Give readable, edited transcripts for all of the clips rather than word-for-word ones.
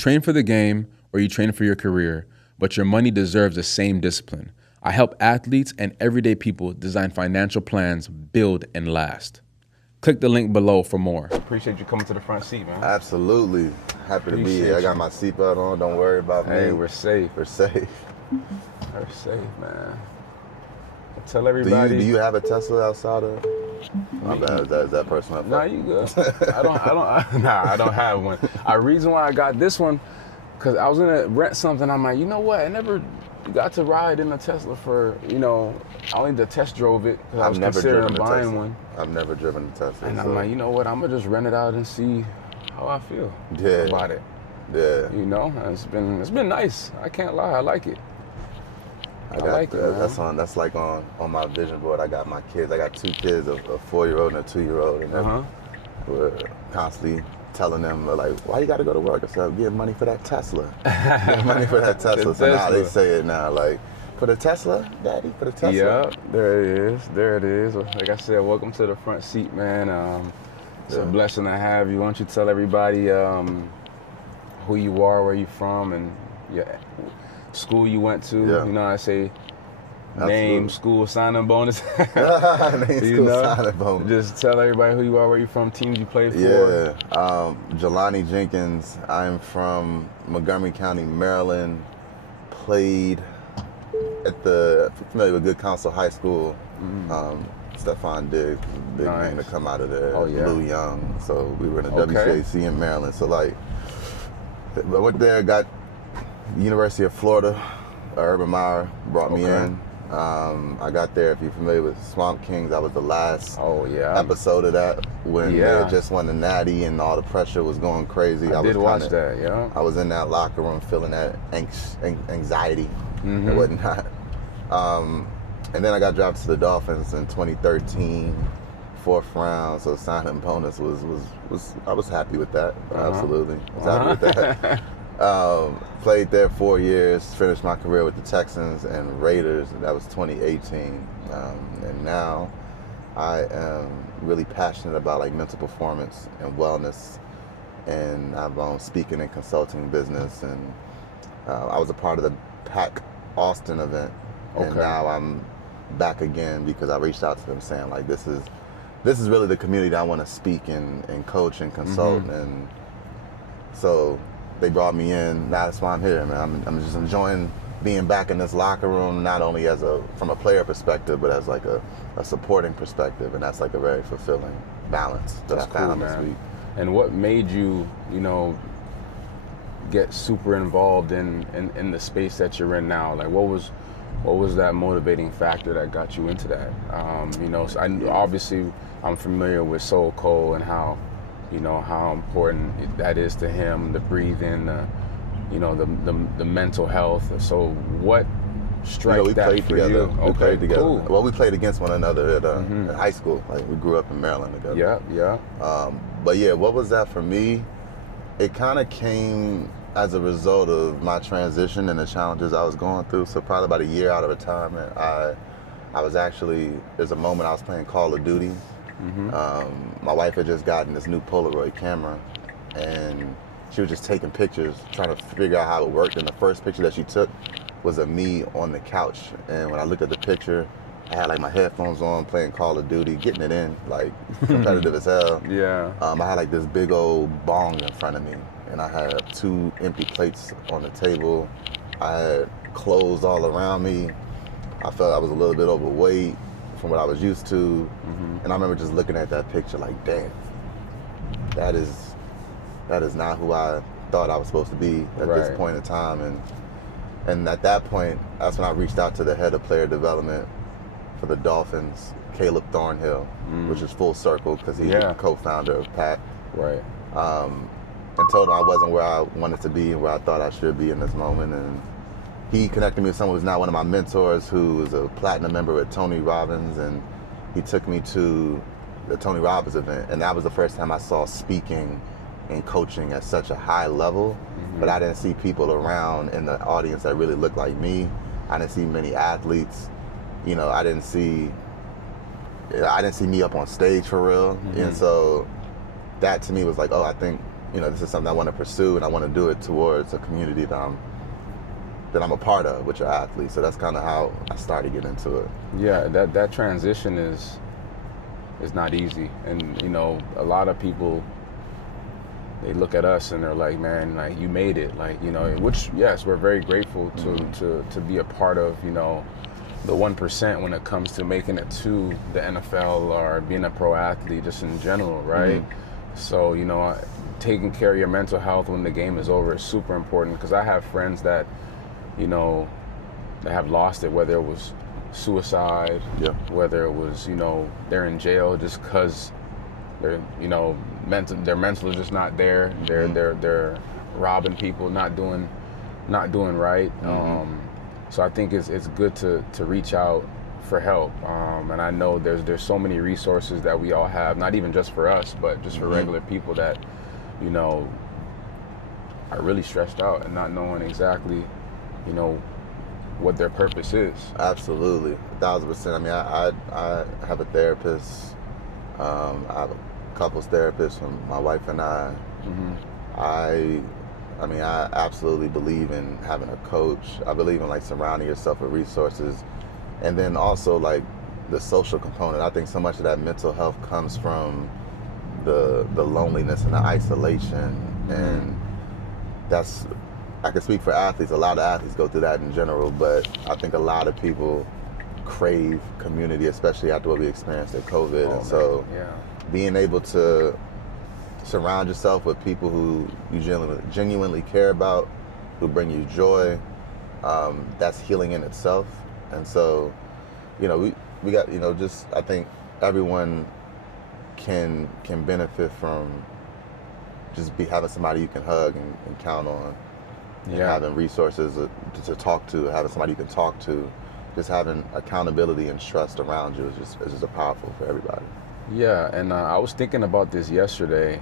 train for the game or you train for your career, but your money deserves the same discipline. I help athletes and everyday people design financial plans, build, and last. Click the link below for more. Appreciate you coming to the front seat, man. Absolutely. Happy to be here. I got my seatbelt on. Don't worry about me. Hey, we're safe. We're safe. We're safe, man. Tell everybody. Do you have a Tesla outside of? My bad. Is that personal? Nah, you good. I don't have one. The reason why I got this one, because I was gonna rent something. I'm like, you know what? I never got to ride in a Tesla for, I only test drove it because I was considering buying one. I've never driven a Tesla. And I'm like, you know what? I'm gonna just rent it out and see how I feel about it. Yeah. It's been nice. I can't lie. I like it. I like it, man. That's like on my vision board. I got my kids. I got 2 kids, a 4-year-old and a 2-year-old, and we're constantly telling them like, why you got to go to work? I said, get money for that Tesla. Get money for that Tesla. So now they say it now, like, for the Tesla, Daddy, for the Tesla. Yeah, there it is. Like I said, welcome to the front seat, man. It's a blessing to have you. Why don't you tell everybody who you are, where you from, and school you went to? Yeah. I say name, school, sign-in bonus. Sign-in bonus. Just tell everybody who you are, where you from, teams you played for. Yeah, Jelani Jenkins. I'm from Montgomery County, Maryland. Played at familiar with Good Counsel High School. Stephon Diggs, big name to come out of there. Oh, yeah. Lou Young. So we were in the WCAC in Maryland. So I went there, got University of Florida. Urban Meyer brought me in. I got there, if you're familiar with Swamp Kings, that was the last episode of that when they had just won the Natty and all the pressure was going crazy. I did watch that, yeah. I was in that locker room feeling that anxiety and whatnot. And then I got drafted to the Dolphins in 2013, 4th round, so signing bonus was I was happy with that. Absolutely. I was happy with that. Played there 4 years, finished my career with the Texans and Raiders, and that was 2018. And now I am really passionate about mental performance and wellness, and I'm speaking and consulting business, and I was a part of the PAC Austin event, and now I'm back again because I reached out to them saying this is really the community that I want to speak and coach and consult, and so they brought me in. Now that's why I'm here, man. I'm just enjoying being back in this locker room, not only from a player perspective, but as a supporting perspective, and that's a very fulfilling balance that I found this week. And what made you, get super involved in the space that you're in now? What was that motivating factor that got you into that? Obviously I'm familiar with Soul Cole and how important that is to him, the breathing, the mental health. So what struck that for you? We played together. Cool. Well, we played against one another at high school. We grew up in Maryland together. Yeah. But what was that for me? It kind of came as a result of my transition and the challenges I was going through. So probably about a year out of retirement, I was there's a moment I was playing Call of Duty. My wife had just gotten this new Polaroid camera, and she was just taking pictures, trying to figure out how it worked. And the first picture that she took was of me on the couch. And when I looked at the picture, I had my headphones on, playing Call of Duty, getting it in, competitive as hell. Yeah. I had this big old bong in front of me, and I had 2 empty plates on the table. I had clothes all around me. I felt I was a little bit overweight from what I was used to. And I remember just looking at that picture damn, that is not who I thought I was supposed to be at this point in time. And at that point, that's when I reached out to the head of player development for the Dolphins, Caleb Thornhill, which is full circle because he's the co-founder of PAC. Right. And told him I wasn't where I wanted to be and where I thought I should be in this moment. And he connected me with someone who's now one of my mentors, who is a platinum member at Tony Robbins, and he took me to the Tony Robbins event, and that was the first time I saw speaking and coaching at such a high level. But I didn't see people around in the audience that really looked like me. I didn't see many athletes. I didn't see me up on stage for real. And so that to me was I think this is something I want to pursue, and I want to do it towards a community that I'm a part of, which are athletes. So that's kind of how I started getting into it. Yeah, that transition is not easy, and a lot of people, they look at us and they're like, man, like, you made it, like, which, yes, we're very grateful to be a part of, the 1% when it comes to making it to the NFL or being a pro athlete, just in general, right? So, taking care of your mental health when the game is over is super important, because I have friends that, that have lost it, whether it was suicide, whether it was, they're in jail just because they're, their mental is just not there. They're robbing people, not doing right. So I think it's good to reach out for help. And I know there's so many resources that we all have, not even just for us, but just for regular people that, are really stressed out and not knowing exactly, what their purpose is. Absolutely, 1,000%. I mean, I have a therapist. I have a couples therapist from my wife and I. I absolutely believe in having a coach. I believe in like surrounding yourself with resources, and then also like the social component. I think so much of that mental health comes from the loneliness and the isolation, and that's, I can speak for athletes. A lot of athletes go through that in general, but I think a lot of people crave community, especially after what we experienced at COVID. So being able to surround yourself with people who you genuinely care about, who bring you joy, that's healing in itself. And so, we got, just, I think everyone can benefit from just having somebody you can hug and count on, and having resources to talk to, having somebody you can talk to, just having accountability and trust around you is just powerful for everybody. Yeah, and I was thinking about this yesterday.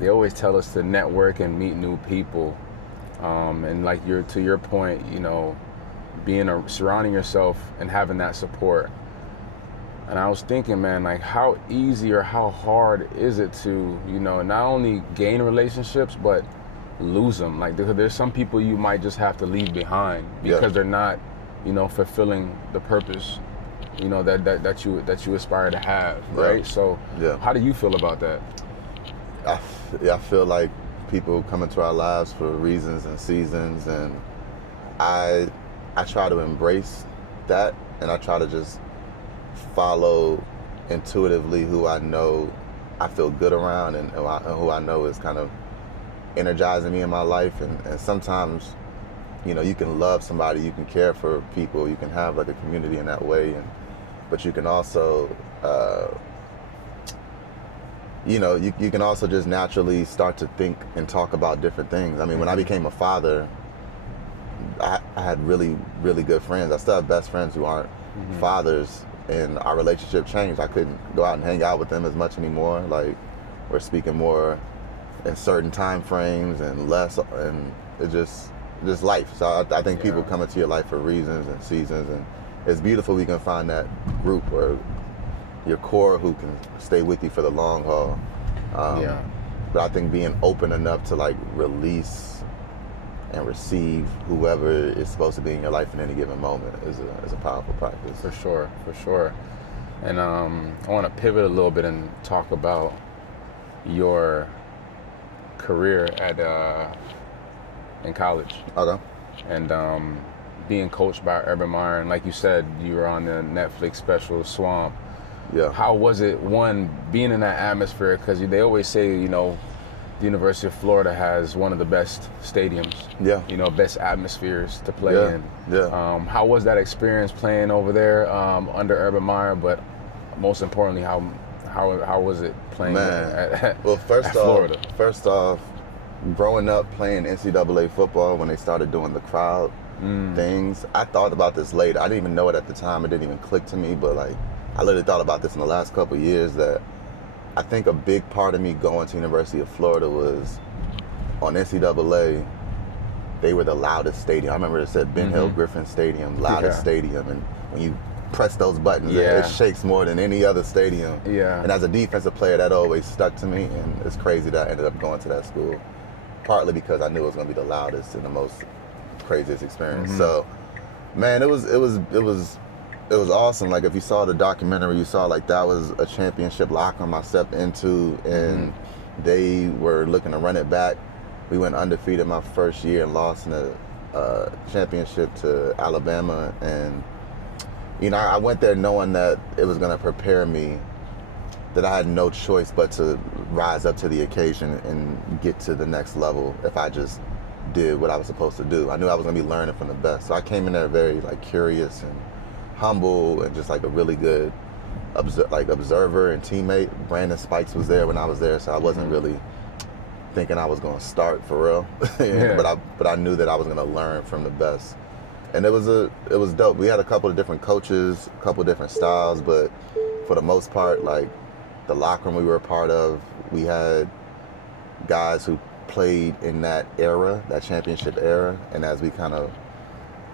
They always tell us to network and meet new people, and like to your point, surrounding yourself and having that support. And I was thinking, man, like, how easy or how hard is it to, not only gain relationships, but lose them? Like, there's some people you might just have to leave behind because they're not, fulfilling the purpose, that you aspire to have, right? So, how do you feel about that? I feel like people come into our lives for reasons and seasons, and I try to embrace that, and I try to just follow intuitively who I know I feel good around, and who I know is kind of energizing me in my life. And sometimes, you can love somebody, you can care for people, you can have like a community in that way, but you can also, you can also just naturally start to think and talk about different things. I mean, when I became a father, I had really, really good friends. I still have best friends who aren't fathers, and our relationship changed. I couldn't go out and hang out with them as much anymore. Like, we're speaking more in certain time frames and less, and it's just life. So I think people come into your life for reasons and seasons, and it's beautiful we can find that group or your core who can stay with you for the long haul. But I think being open enough to like release and receive whoever is supposed to be in your life in any given moment is a powerful practice. For sure. And I want to pivot a little bit and talk about your career in college. Okay. And being coached by Urban Meyer, and like you said, you were on the Netflix special Swamp. Yeah. How was it, one, being in that atmosphere? Because they always say, the University of Florida has one of the best stadiums. Yeah. Best atmospheres to play in. Yeah. How was that experience playing over there under Urban Meyer? But most importantly, how was it playing at Florida? First off, growing up playing NCAA football when they started doing the crowd things, I thought about this later. I didn't even know it at the time. It didn't even click to me, but like, I literally thought about this in the last couple of years, that I think a big part of me going to University of Florida was on NCAA, they were the loudest stadium. I remember it said Ben Hill Griffin Stadium, loudest stadium. And when you press those buttons. Yeah. It shakes more than any other stadium. Yeah. And as a defensive player, that always stuck to me, and it's crazy that I ended up going to that school, partly because I knew it was going to be the loudest and the most craziest experience. So, man, it was awesome. Like, if you saw the documentary, you saw like that was a championship locker room I stepped into, and they were looking to run it back. We went undefeated my first year and lost in a championship to Alabama, and you know, I went there knowing that it was going to prepare me, that I had no choice but to rise up to the occasion and get to the next level if I just did what I was supposed to do. I knew I was going to be learning from the best. So I came in there very like curious and humble and just like a really good observer and teammate. Brandon Spikes was there when I was there, so I wasn't really thinking I was going to start for real. But I knew that I was going to learn from the best. And it was dope. We had a couple of different coaches, a couple of different styles, but for the most part, like the locker room we were a part of, we had guys who played in that era, that championship era. And as we kind of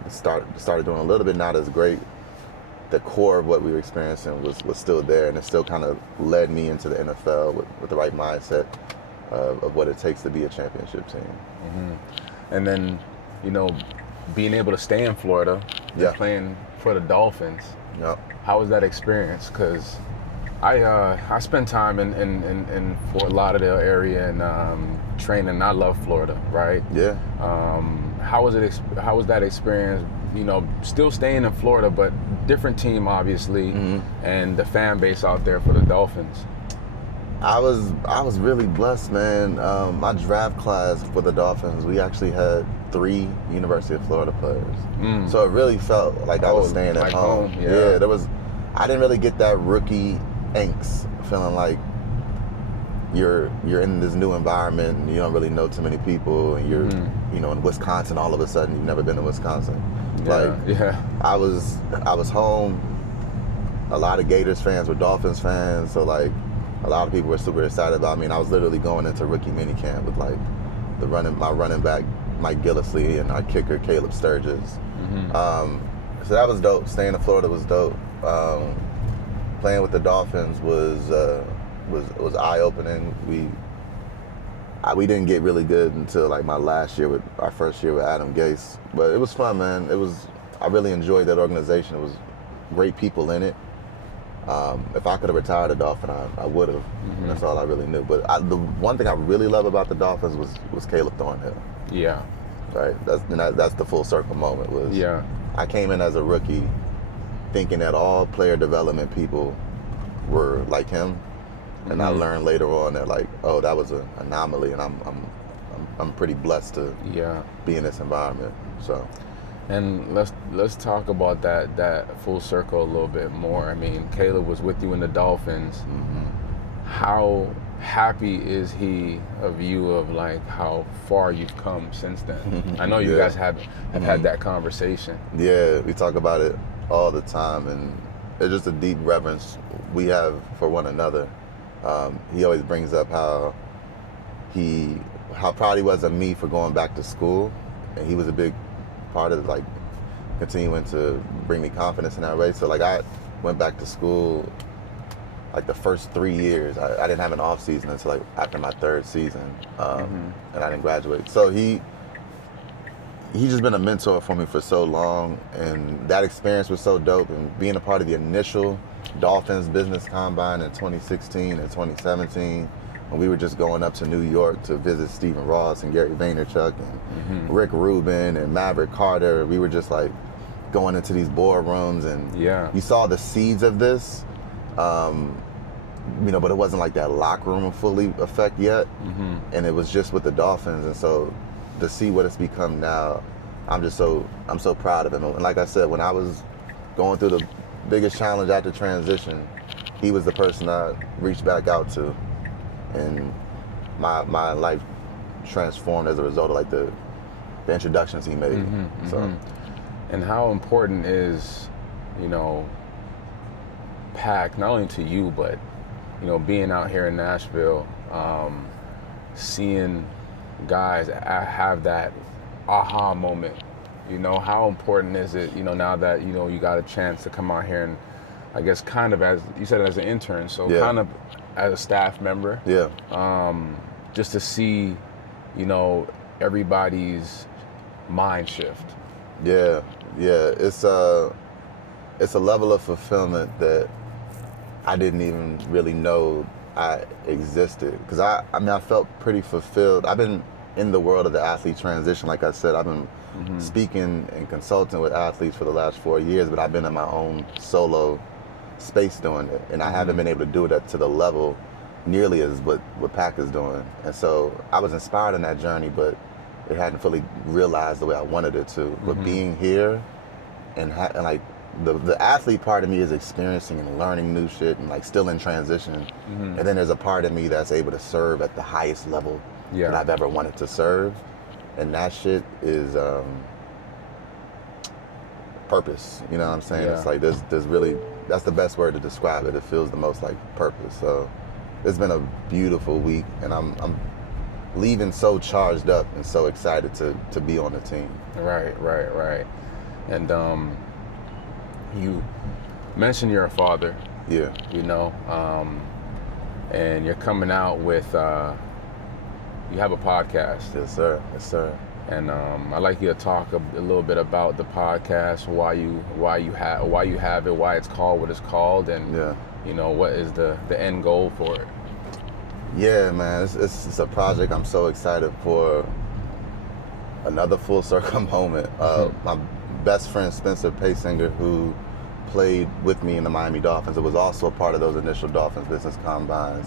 started doing a little bit not as great, the core of what we were experiencing was still there, and it still kind of led me into the NFL with the right mindset of what it takes to be a championship team. And then, you know, being able to stay in Florida, playing for the Dolphins. How was that experience? Because I spent time in Fort Lauderdale area and training. I love Florida, right? Yeah. How was it? How was that experience? You know, still staying in Florida, but different team, obviously, and the fan base out there for the Dolphins. I was really blessed, man. My draft class for the Dolphins, we actually had 3 University of Florida players. So it really felt like I was staying at home. Yeah, I didn't really get that rookie angst, feeling like you're in this new environment and you don't really know too many people, and you're you know, in Wisconsin all of a sudden. You've never been to Wisconsin. I was home. A lot of Gators fans were Dolphins fans, so like a lot of people were super excited about me, and I was literally going into rookie minicamp with like my running back Mike Gillisley and our kicker Caleb Sturgis. So that was dope. Staying in Florida was dope. Playing with the Dolphins was eye-opening. We didn't get really good until like our first year with Adam Gase, but it was fun, man. I really enjoyed that organization. It was great people in it. If I could have retired a Dolphin, I would have. That's all I really knew. But the one thing I really love about the Dolphins was Caleb Thornhill. Yeah. Right. That's the full circle moment. I came in as a rookie, thinking that all player development people were like him, and I learned later on that like, oh, that was an anomaly, and I'm pretty blessed to be in this environment. So. And let's talk about that full circle a little bit more. I mean, Caleb was with you in the Dolphins. How happy is he of you of like how far you've come since then? I know you guys have had that conversation. Yeah, we talk about it all the time, and it's just a deep reverence we have for one another. He always brings up how proud he was of me for going back to school, and he was a big part of like continuing to bring me confidence in that way. So like I went back to school like the first 3 years. I didn't have an off season until like after my 3rd season, and I didn't graduate. So he's just been a mentor for me for so long, and that experience was so dope. And being a part of the initial Dolphins business combine in 2016 and 2017, when we were just going up to New York to visit Stephen Ross and Gary Vaynerchuk and Rick Rubin and Maverick Carter. We were just like going into these boardrooms, and you saw the seeds of this, you know, but it wasn't like that locker room fully effect yet. And it was just with the Dolphins. And so to see what it's become now, I'm so proud of him. And like I said, when I was going through the biggest challenge after transition, he was the person I reached back out to. And my life transformed as a result of like the introductions he made. So, and how important is, you know, Pac, not only to you, but you know, being out here in Nashville, seeing guys have that aha moment, You know, how important is it, you know, now that, you know, you got a chance to come out here and I guess kind of as, you said as an intern, so kind of as a staff member. Yeah. Just to see, you know, everybody's mind shift. Yeah. It's a level of fulfillment that I didn't even really know I existed. Because I felt pretty fulfilled. I've been in the world of the athlete transition. Like I said, I've been speaking and consulting with athletes for the last 4 years, but I've been in my own solo space doing it. And I haven't been able to do it to the level nearly as what Pac is doing. And so I was inspired in that journey, but it hadn't fully realized the way I wanted it to. But being here and like the athlete part of me is experiencing and learning new shit and like still in transition. And then there's a part of me that's able to serve at the highest level that I've ever wanted to serve. And that shit is purpose. You know what I'm saying? It's like there's really, that's the best word to describe it. It feels the most like purpose. So it's been a beautiful week, and I'm leaving so charged up and so excited to be on the team. Right. And you mentioned you're a father. Yeah. You know, and you're coming out with you have a podcast. Yes, sir. And I'd like you to talk a little bit about the podcast, why you have it, why it's called what it's called, and you know, what is the end goal for it. Yeah, man, it's a project I'm so excited for. Another full circle moment. My best friend Spencer Paysinger, who played with me in the Miami Dolphins, it was also a part of those initial Dolphins business combines.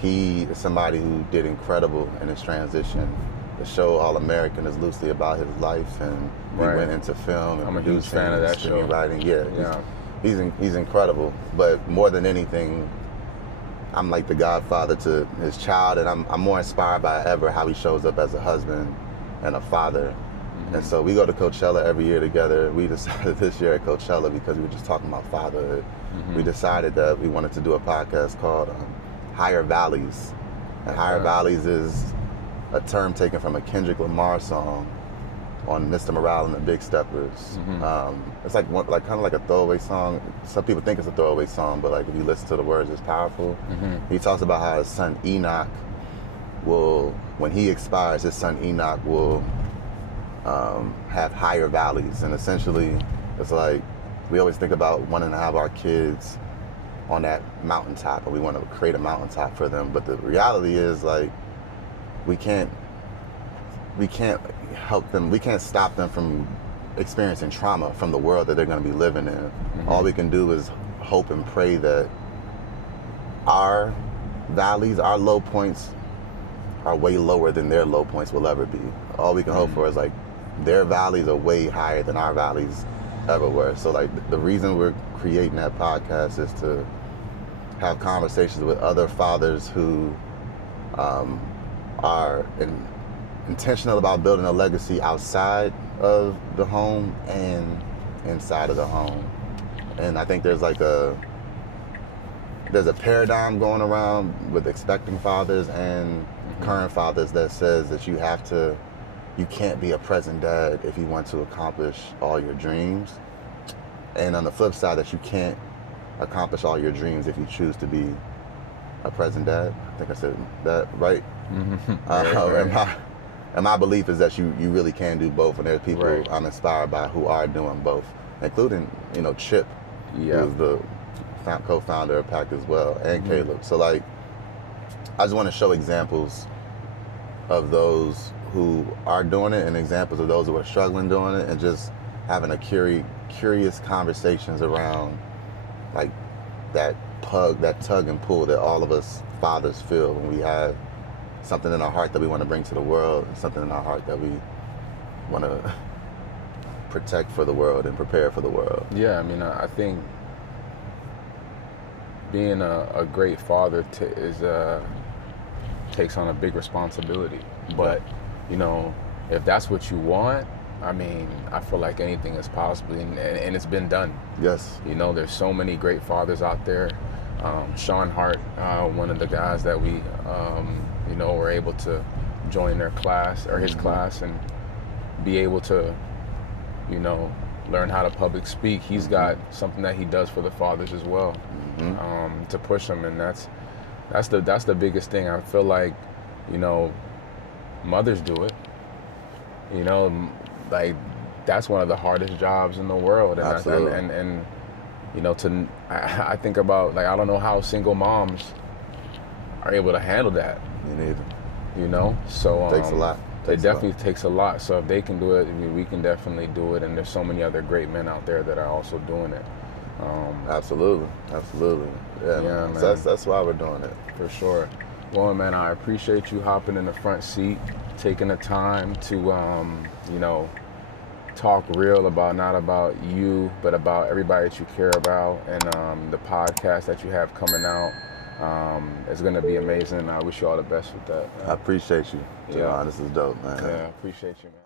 He is somebody who did incredible in his transition. The show All American is loosely about his life, and he went into film and I'm a huge fan of that show. Writing. He's incredible. But more than anything, I'm like the godfather to his child, and I'm more inspired by ever how he shows up as a husband and a father. And so we go to Coachella every year together. We decided this year at Coachella, because we were just talking about fatherhood, we decided that we wanted to do a podcast called Higher Valleys. And Higher Valleys is a term taken from a Kendrick Lamar song on Mr. Morale and the Big Steppers. It's like kind of like a throwaway song. Some people think it's a throwaway song, but like if you listen to the words, it's powerful. He talks about how his son Enoch will, when he expires, his son Enoch will have higher valleys. And essentially, it's like we always think about wanting to have our kids on that mountaintop, and we want to create a mountaintop for them. But the reality is, like, we can't help them. We can't stop them from experiencing trauma from the world that they're going to be living in. All we can do is hope and pray that our valleys, our low points, are way lower than their low points will ever be. All we can hope for is like their valleys are way higher than our valleys ever were. So like the reason we're creating that podcast is to have conversations with other fathers who are intentional about building a legacy outside of the home and inside of the home. And I think there's a paradigm going around with expecting fathers and current fathers that says that you can't be a present dad if you want to accomplish all your dreams. And on the flip side, that you can't accomplish all your dreams if you choose to be a present dad. I think I said that right. And my belief is that you really can do both, and there's people I'm inspired by who are doing both, including, you know, Chip, who's the co-founder of Pact as well, and Caleb. So like, I just want to show examples of those who are doing it and examples of those who are struggling doing it, and just having a curious conversations around like that tug and pull that all of us fathers feel when we have something in our heart that we want to bring to the world, and something in our heart that we want to protect for the world and prepare for the world. Yeah, I mean, I think being a great father takes on a big responsibility. But, you know, if that's what you want, I mean, I feel like anything is possible, and it's been done. Yes. You know, there's so many great fathers out there. Sean Hart, one of the guys that we, you know, were able to join their class or his class and be able to you know, learn how to public speak. He's got something that he does for the fathers as well, to push them, and that's the biggest thing. I feel like, you know, mothers do it. You know, like that's one of the hardest jobs in the world, and Absolutely. and you know, I think about, like, I don't know how single moms are able to handle that. Me neither. You know, so It takes a lot. It definitely takes a lot. So if they can do it, I mean, we can definitely do it. And there's so many other great men out there that are also doing it. Absolutely. Yeah, man. man. So that's why we're doing it. For sure. Well, man, I appreciate you hopping in the front seat, taking the time to, you know, talk real about, not about you, but about everybody that you care about, and the podcast that you have coming out. It's going to be amazing. I wish you all the best with that. I appreciate you, Jelani. This is dope, man. Yeah, appreciate you, man.